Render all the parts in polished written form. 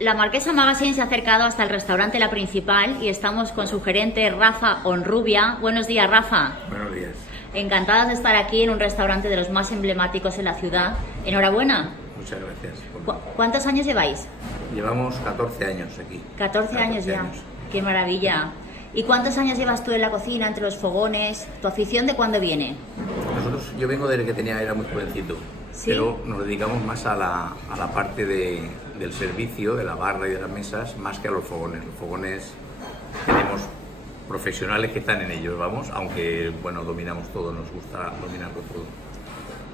La Marquesa Magazine se ha acercado hasta el restaurante La Principal y estamos con su gerente Rafa Honrubia. Buenos días, Rafa. Buenos días. Encantadas de estar aquí en un restaurante de los más emblemáticos en la ciudad. Enhorabuena. Muchas gracias. ¿Cuántos años lleváis? Llevamos 14 años aquí. 14 años ya. Qué maravilla. ¿Y cuántos años llevas tú en la cocina, entre los fogones? ¿Tu afición de cuándo viene? Yo vengo desde que era muy jovencito, ¿Sí? pero nos dedicamos más a la parte del servicio, de la barra y de las mesas, más que a los fogones. Los fogones tenemos profesionales que están en ellos, vamos, aunque bueno, dominamos todo, nos gusta dominarlo todo.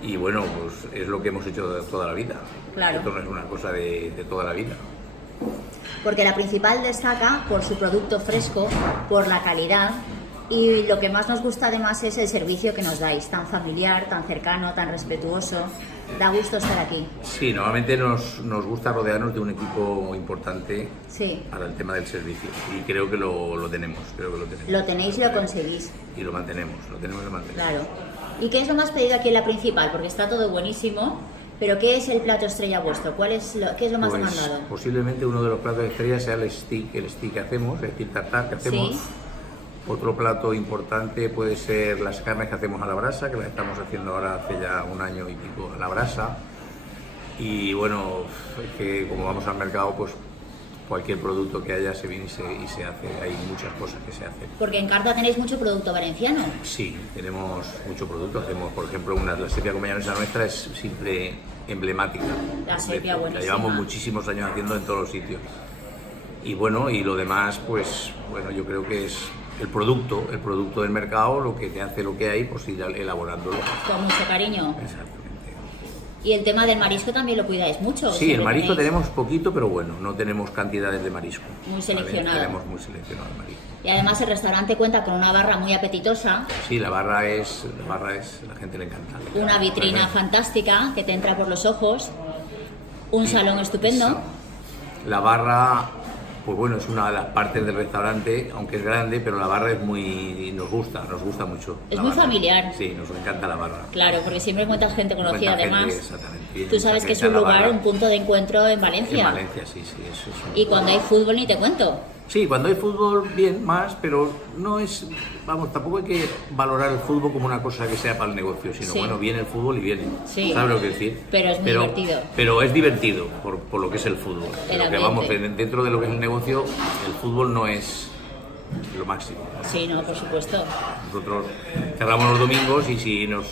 Y bueno, pues es lo que hemos hecho de toda la vida. Claro. Esto no es una cosa de toda la vida. Porque La Principal destaca por su producto fresco, por la calidad, y lo que más nos gusta además es el servicio que nos dais, tan familiar, tan cercano, tan respetuoso. Da gusto estar aquí. Sí, normalmente nos gusta rodearnos de un equipo importante Sí. para el tema del servicio y creo que lo tenemos, Lo tenéis y lo conseguís. Y lo mantenemos, lo mantenemos. Claro. ¿Y qué es lo más pedido aquí en La Principal? Porque está todo buenísimo, pero ¿qué es el plato estrella vuestro? ¿Qué es lo más demandado? Posiblemente uno de los platos estrella sea el stick que hacemos, el stick tartar que hacemos. Sí. Otro plato importante puede ser las carnes que hacemos a la brasa, que las estamos haciendo ahora hace ya un año y pico a la brasa. Y bueno, es que como vamos al mercado, pues cualquier producto que haya se viene y se hace. Hay muchas cosas que se hacen. Porque en Carta tenéis mucho producto valenciano. Sí, tenemos mucho producto. Hacemos, por ejemplo, la sepia con mayonesa nuestra es siempre emblemática. La sepia buenísima. La llevamos muchísimos años haciendo en todos los sitios. Y bueno, y lo demás, pues bueno, yo creo que es el producto del mercado, lo que te hace lo que hay, pues ir elaborándolo. Con mucho cariño. Exactamente. Y el tema del marisco también lo cuidáis mucho. Sí, el marisco tenéis tenemos poquito, pero bueno, no tenemos cantidades de marisco. muy seleccionado. Tenemos muy seleccionado el marisco. Y además el restaurante cuenta con una barra muy apetitosa, Sí, la barra es, la gente le encanta. una vitrina fantástica que te entra por los ojos, un salón estupendo. La barra, pues bueno, es una de las partes del restaurante, aunque es grande, pero la barra nos gusta mucho. Es la muy barra. familiar. Sí, nos encanta la barra. Claro, porque siempre encuentras gente conocida Cuenta gente, además. exactamente. Tú sabes que es Gente un a la lugar, barra. un punto de encuentro en Valencia. En Valencia, sí, eso es. Y cuando hay fútbol ni te cuento. Sí, cuando hay fútbol, bien, más, pero no es, vamos, tampoco hay que valorar el fútbol como una cosa que sea para el negocio, sino Sí. bueno, viene el fútbol y viene. Sí. ¿Sabes lo que decir? Pero es muy divertido. Pero es divertido por lo que es el fútbol. El Pero que vamos, ambiente. dentro de lo que es el negocio, el fútbol no es lo máximo. Sí, no, por supuesto. Nosotros cerramos los domingos y si nos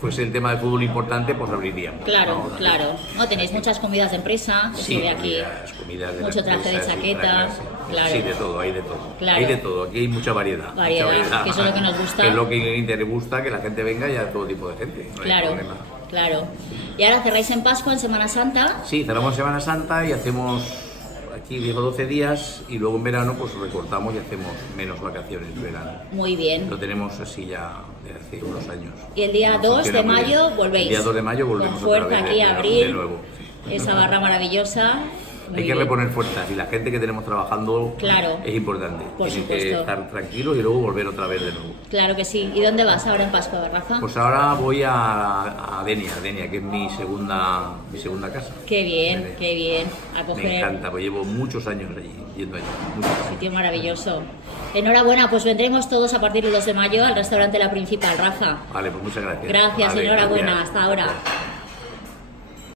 fuese el tema del fútbol importante, pues abriríamos. Claro, ¿no? claro. No, tenéis muchas comidas de empresa, que Sí, se ve aquí. comidas de Mucho la traje de empresa, sí, chaqueta, trajes, claro. Sí, de todo, hay de todo. Claro. Hay de todo, aquí hay mucha variedad. Variedad, que eso es lo que nos gusta. Que es lo que te gusta, que la gente venga y a todo tipo de gente. No hay Claro, problema. claro. Y ahora cerráis en Pascua, en Semana Santa. Sí, cerramos Semana Santa y hacemos aquí 10 o 12 días y luego en verano pues recortamos y hacemos menos vacaciones en verano. Muy bien. Lo tenemos así ya de hace unos años. Y el día Nos 2 funciona de muy bien. mayo volvéis. El día 2 de mayo volvemos Con fuerza otra vez aquí a abrir de nuevo. Sí. esa barra maravillosa. Muy Hay que bien. reponer fuerzas y la gente que tenemos trabajando Claro. es importante. Por Tienen que supuesto. estar tranquilos y luego volver otra vez de nuevo. Claro que sí. ¿Y dónde vas ahora en Pascua, Rafa? Pues ahora voy a Denia, que es mi segunda casa. Qué bien, Denia. qué bien. A Me coger encanta, pues llevo muchos años allí, yendo allí. Muchos años. sitio maravilloso. Enhorabuena, pues vendremos todos a partir del 2 de mayo al restaurante La Principal, Rafa. Vale, pues muchas gracias. Gracias, Vale, enhorabuena. gracias. Hasta ahora. Gracias.